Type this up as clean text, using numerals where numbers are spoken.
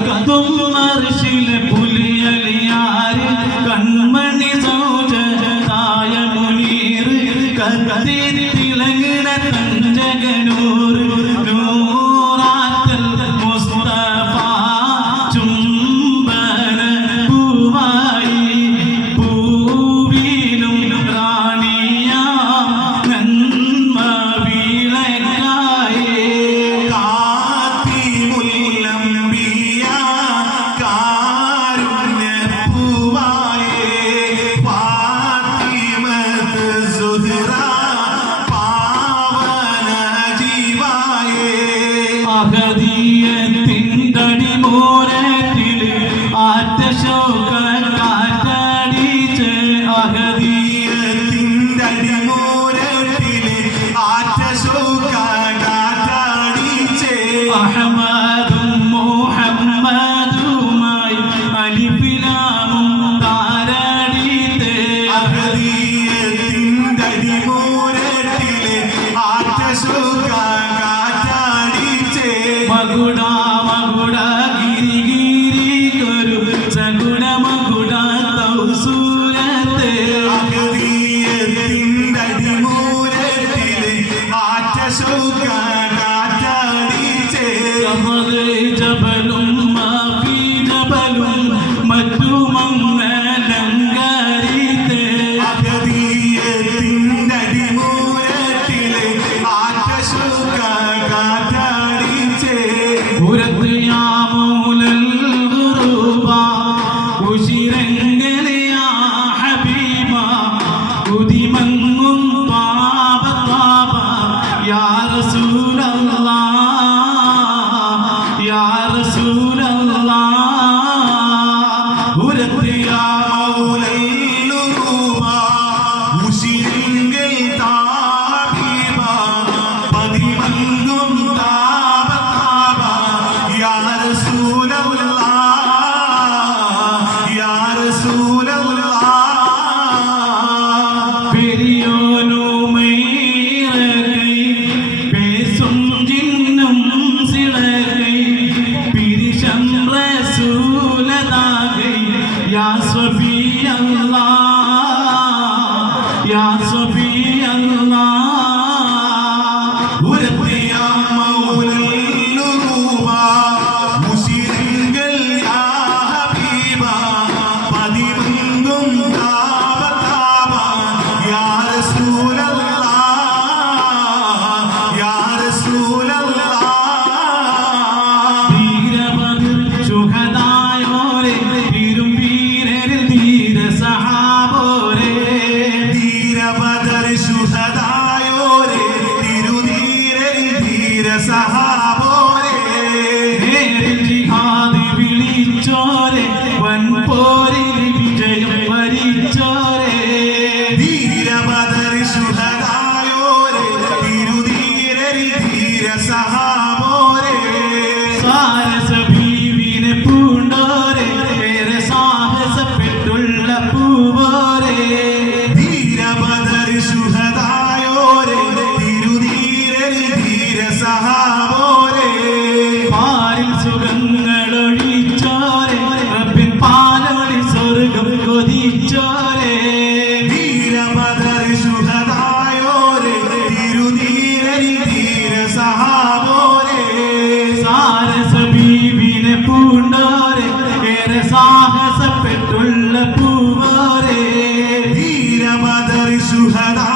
കത്തും മർശിലെ പുലിയലിയാര് കൺമണി സൗജ തായ മുനീർ കത്തിത്തിളങ്ങിട തഞ്ചകനൂർ നൂറാത്തൽ മുസ്തഫ ചുംബന പൂവായി പൂവിലും റാണിയ നന്മ വിളക്കായി കാത്തിമുല്ലംബിയ കാരുണ്യ പൂവായി ഫാത്തിമത്ത് സുഹ്റ പാവന ജീവായി അഹദിയത്തിൻതടി മോരത്തിൽ ആറ്റശോക കാറ്റടിച്ച് അഹദിയത്തിൻതടി മോരത്തിലെ ആറ്റശോക കാറ്റടിച്ച് അഹ്മദും മുഹമ്മദുമായി അലിഫിലാമും താരടിത്ത് അഹദിയത്തിൻതടി മോരത്തിലെ ആറ്റശോക കാറ്റടിച്ച് മകുട മകുട ഗിരിഗിരിക്കൊരു സഗുണ മകുട തൗസൂരത്ത് അഹദിയത്തിൻതടി മോരത്തിലെ ആറ്റശോക കാറ്റടിച്ച് സമത് ജബലും മാഫി ജബലും മറ്റുമങ്ങലങ്കരിത്ത് അഹദിയത്തിൻതടി മോരത്തിലെ ആറ്റശോക കാറ്റടിച്ച് പുരത്ത് യാമൂലൽ ഖുറുബ ഉശിരങ്കലയാ ഹബീബ ഉദിമങ്ങും ത്വാബ ത്വാബ യാ റസൂലല്ലാഹ് യാ റസൂലല്ലാഹ് പുരത്ത് യാ മൗലൈലുറൂബ ഉശിരിങ്കൽ താബീബ പതിമങ്കും താബ താബ യാ റസൂലല്ലാഹ് യാ റസൂലല്ലാഹ് பெரியோனுமையகை பேசும் ஜின்னும் சிலகை பிரிஷம் ரசூலதாகை யா சஃபி அல்லாஹ் யா சஃபி அல்லாஹ் ഉരത്തിയ മൗലൈലുറൂബ ഉശിരിങ്കൽ യാ ഹബീബ പതിമങ്കും താബ താബ യാ റസൂലല്ലാഹ് യാ റസൂലല്ലാഹ് ധീരബദർ ശുഹദായോരെ തിരുമ്പീരരിൽ ധീര സഹാബോരെ ധീരബദർ ശുഹദായോരെ തിരുധീരരിൽ ധീര സഹാബോരെ നേരിൽ ജിഹാദ് വിളിച്ചോരെ വൻപോരിൽ വിജയം വരിച്ചോരെ ധീരബദർ ശുഹദായോരെ തിരുധീരരിൽ ധീര സഹാബോരെ സാരസ ബീവിനെ പൂണ്ടോരെ ഏറെ സാഹസപ്പെട്ടുള്ള പൂവോരെ ധീരബദർ ശുഹദായോരെ തിരുധീരരിൽ ധീര സഹാബോരെ പാരിൽ സുഖങ്ങളൊഴിച്ചോരെ റബ്ബിൻ പാലൊളി സ്വർഗം കൊതിച്ചോരെ ധീരബദർ ശുഹദായോരെ തിരുധീരരിൽ ധീര സഹാബോരെ സാരസ ബീവിനെ പൂണ്ടോരെ ഏറെ സാഹസപ്പെട്ടുള്ള പൂവോരെ ധീരബദർ ശുഹദാ